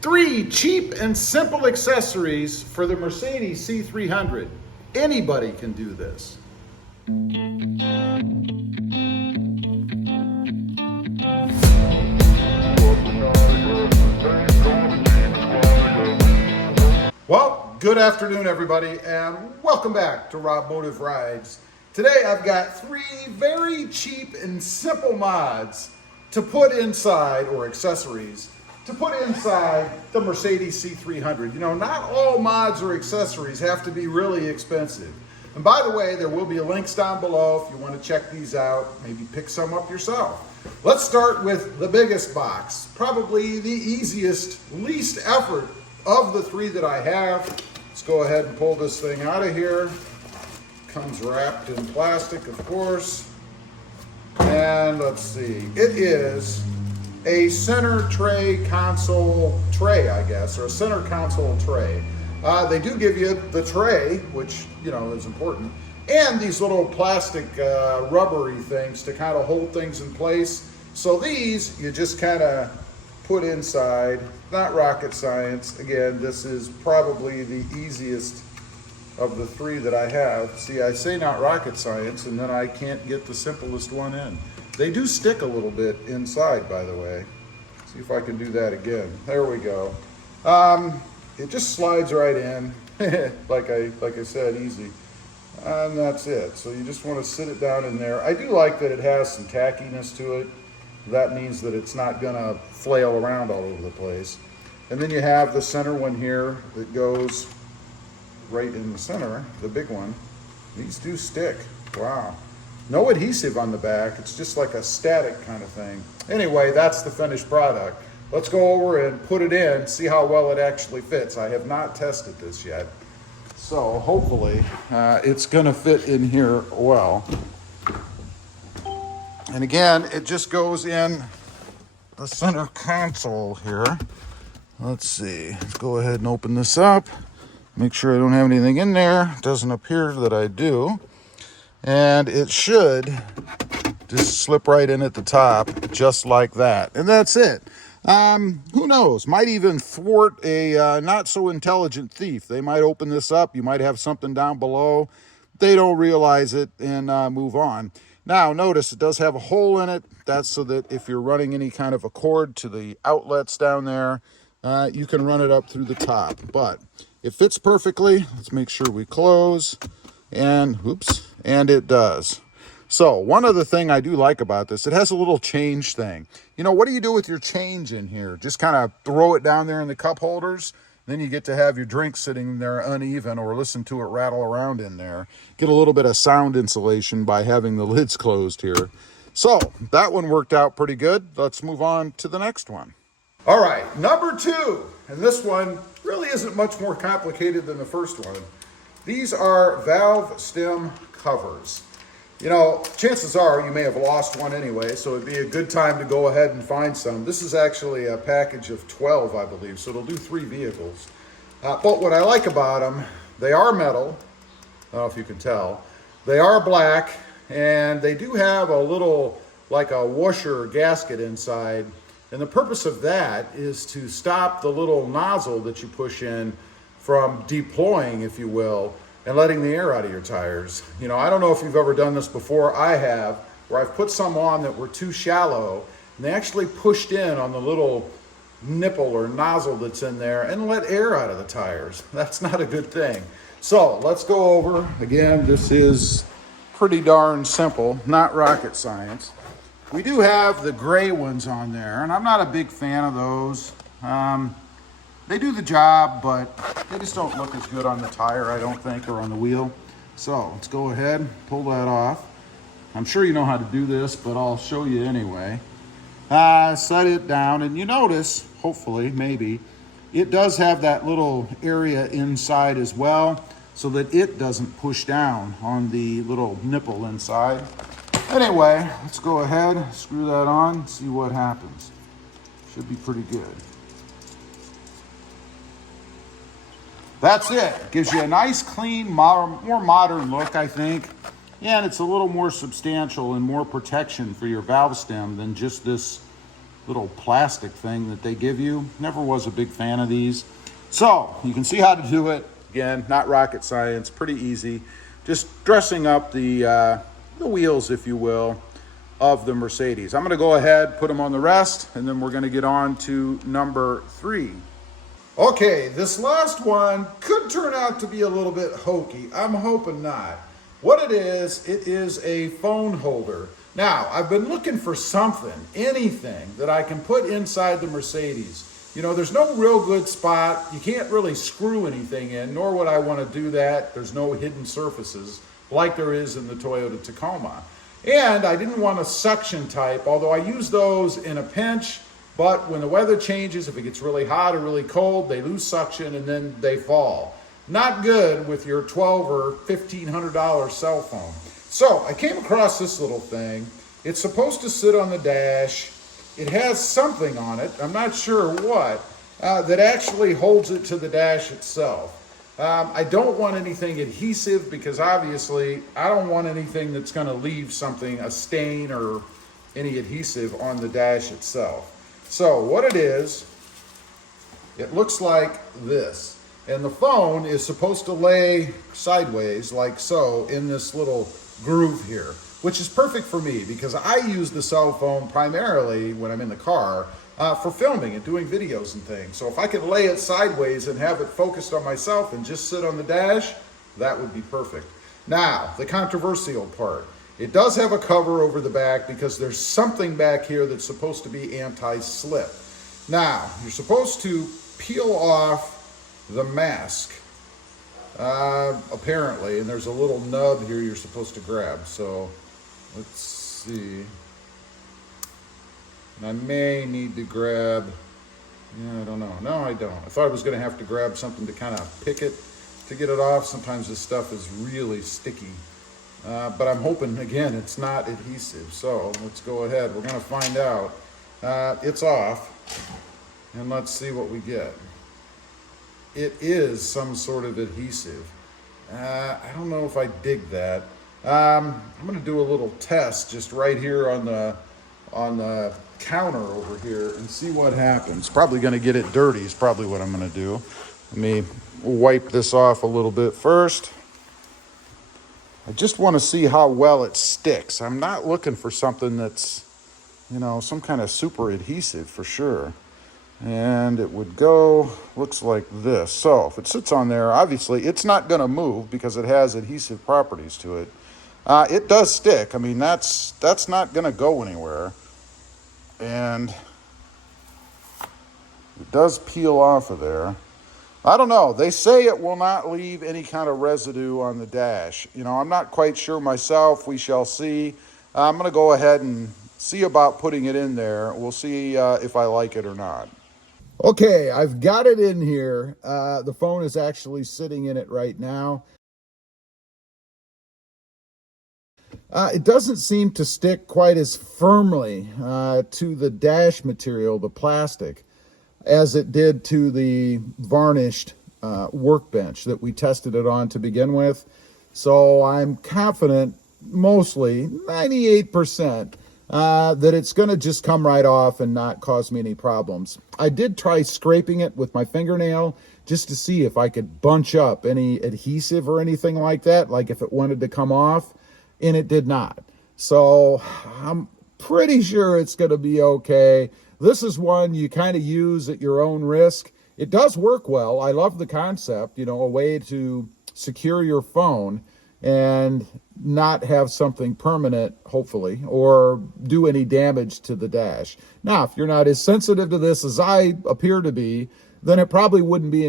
3 cheap and simple accessories for the Mercedes C300. Anybody can do this. Well, good afternoon everybody, and welcome back to Rob Motive Rides. Today I've got 3 very cheap and simple mods to put inside, or accessories, to put inside the Mercedes C300. You know, not all mods or accessories have to be really expensive. And by the way, there will be links down below if you want to check these out, maybe pick some up yourself. Let's start with the biggest box, probably the easiest, least effort of the 3 that I have. Let's go ahead and pull this thing out of here. Comes wrapped in plastic, of course. And let's see, it is a center tray console tray, I guess, or a center console tray. They do give you the tray, which, you know, is important, and these little plastic rubbery things to kind of hold things in place. So these you just kind of put inside. Not rocket science. Again, this is probably the easiest of the 3 that I have. See, I say not rocket science, and then I can't get the simplest one in. They do stick a little bit inside, by the way. See if I can do that again. There we go. It just slides right in, like I said, easy. And that's it. So you just want to sit it down in there. I do like that it has some tackiness to it. That means that it's not gonna flail around all over the place. And then you have the center one here that goes right in the center, the big one. These do stick. Wow. No adhesive on the back. It's just like a static kind of thing. Anyway, that's the finished product. Let's go over and put it in, see how well it actually fits. I have not tested this yet. So hopefully it's gonna fit in here well. And again, it just goes in the center console here. Let's see, let's go ahead and open this up. Make sure I don't have anything in there. It doesn't appear that I do. And it should just slip right in at the top, just like that. And that's it. Who knows? Might even thwart a not so intelligent thief. They might open this up. You might have something down below. They don't realize it and move on. Now, notice it does have a hole in it. That's so that if you're running any kind of a cord to the outlets down there, you can run it up through the top. But it fits perfectly. Let's make sure we close. And, oops, and it does. So, one other thing I do like about this, it has a little change thing. You know, what do you do with your change in here? Just kind of throw it down there in the cup holders. Then you get to have your drink sitting there uneven, or listen to it rattle around in there. Get a little bit of sound insulation by having the lids closed here. So, that one worked out pretty good. Let's move on to the next one. All right, number 2. And this one really isn't much more complicated than the first one. These are valve stem covers. You know, chances are you may have lost one anyway, so it'd be a good time to go ahead and find some. This is actually a package of 12, I believe, so it'll do 3 vehicles. But what I like about them, they are metal. I don't know if you can tell. They are black, and they do have a little, like a washer gasket inside. And the purpose of that is to stop the little nozzle that you push in from deploying, if you will, and letting the air out of your tires. You know, I don't know if you've ever done this before. I have, where I've put some on that were too shallow, and they actually pushed in on the little nipple or nozzle that's in there and let air out of the tires. That's not a good thing. So let's go over, again, this is pretty darn simple, not rocket science. We do have the gray ones on there, and I'm not a big fan of those. They do the job, but they just don't look as good on the tire, I don't think, or on the wheel. So let's go ahead, pull that off. I'm sure you know how to do this, but I'll show you anyway. Set it down, and you notice, hopefully, maybe, it does have that little area inside as well, so that it doesn't push down on the little nipple inside. Anyway, let's go ahead, screw that on, see what happens. Should be pretty good. That's it. Gives you a nice, clean, more modern look, I think. And it's a little more substantial and more protection for your valve stem than just this little plastic thing that they give you. Never was a big fan of these. So you can see how to do it. Again, not rocket science, pretty easy. Just dressing up the wheels, if you will, of the Mercedes. I'm going to go ahead, put them on the rest, and then we're going to get on to number 3. Okay, this last one could turn out to be a little bit hokey. I'm hoping not. What it is a phone holder. Now, I've been looking for something, anything that I can put inside the Mercedes. You know, there's no real good spot. You can't really screw anything in, nor would I want to do that. There's no hidden surfaces like there is in the Toyota Tacoma. And I didn't want a suction type, although I use those in a pinch. But when the weather changes, if it gets really hot or really cold, they lose suction and then they fall. Not good with your $1,200 or $1,500 cell phone. So I came across this little thing. It's supposed to sit on the dash. It has something on it, I'm not sure what, that actually holds it to the dash itself. I don't want anything adhesive because obviously I don't want anything that's going to leave something, a stain or any adhesive on the dash itself. So what it looks like this. And the phone is supposed to lay sideways like so in this little groove here, which is perfect for me because I use the cell phone primarily when I'm in the car for filming and doing videos and things. So if I could lay it sideways and have it focused on myself and just sit on the dash, that would be perfect. Now, the controversial part. It does have a cover over the back because there's something back here that's supposed to be anti-slip. Now, you're supposed to peel off the mask, apparently, and there's a little nub here you're supposed to grab. So, let's see. And I may need to grab, I don't know. No, I don't. I thought I was going to have to grab something to kind of pick it to get it off. Sometimes this stuff is really sticky. But I'm hoping, again, it's not adhesive. So let's go ahead. We're going to find out. It's off. And let's see what we get. It is some sort of adhesive. I don't know if I dig that. I'm going to do a little test just right here on the counter over here and see what happens. Probably going to get it dirty is probably what I'm going to do. Let me wipe this off a little bit first. I just want to see how well it sticks. I'm not looking for something that's, some kind of super adhesive for sure. And it would go, looks like this. So if it sits on there, obviously it's not going to move because it has adhesive properties to it. It does stick. I mean, that's not going to go anywhere. And it does peel off of there. I don't know. They say it will not leave any kind of residue on the dash. I'm not quite sure myself. We shall see. I'm going to go ahead and see about putting it in there. We'll see if I like it or not. Okay, I've got it in here. The phone is actually sitting in it right now. It doesn't seem to stick quite as firmly to the dash material, the plastic, as it did to the varnished workbench that we tested it on to begin with. So I'm confident, mostly 98%, that it's going to just come right off and not cause me any problems. I did try scraping it with my fingernail just to see if I could bunch up any adhesive or anything like that, like if it wanted to come off, and it did not. So I'm pretty sure it's going to be okay. This is one you kind of use at your own risk. It does work well. I love the concept, a way to secure your phone and not have something permanent, hopefully, or do any damage to the dash. Now, if you're not as sensitive to this as I appear to be, then it probably wouldn't be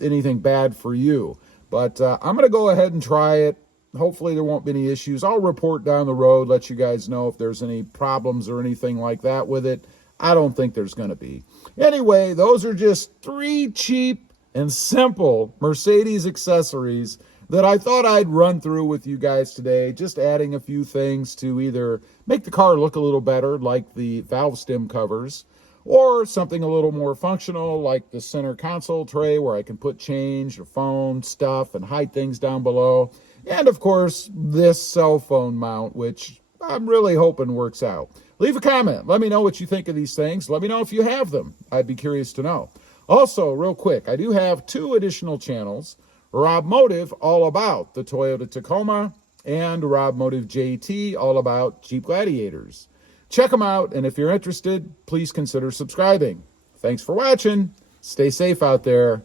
anything bad for you. But I'm going to go ahead and try it. Hopefully there won't be any issues. I'll report down the road, let you guys know if there's any problems or anything like that with it. I don't think there's going to be. Anyway, those are just 3 cheap and simple Mercedes accessories that I thought I'd run through with you guys today, just adding a few things to either make the car look a little better, like the valve stem covers, or something a little more functional, like the center console tray where I can put change or phone stuff and hide things down below. And of course, this cell phone mount, which I'm really hoping works out. Leave a comment. Let me know what you think of these things. Let me know if you have them. I'd be curious to know. Also, real quick, I do have 2 additional channels. Rob Motive, all about the Toyota Tacoma, and Rob Motive JT, all about Jeep Gladiators. Check them out, and if you're interested, please consider subscribing. Thanks for watching. Stay safe out there.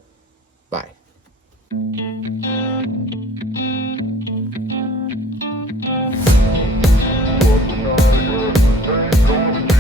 Bye.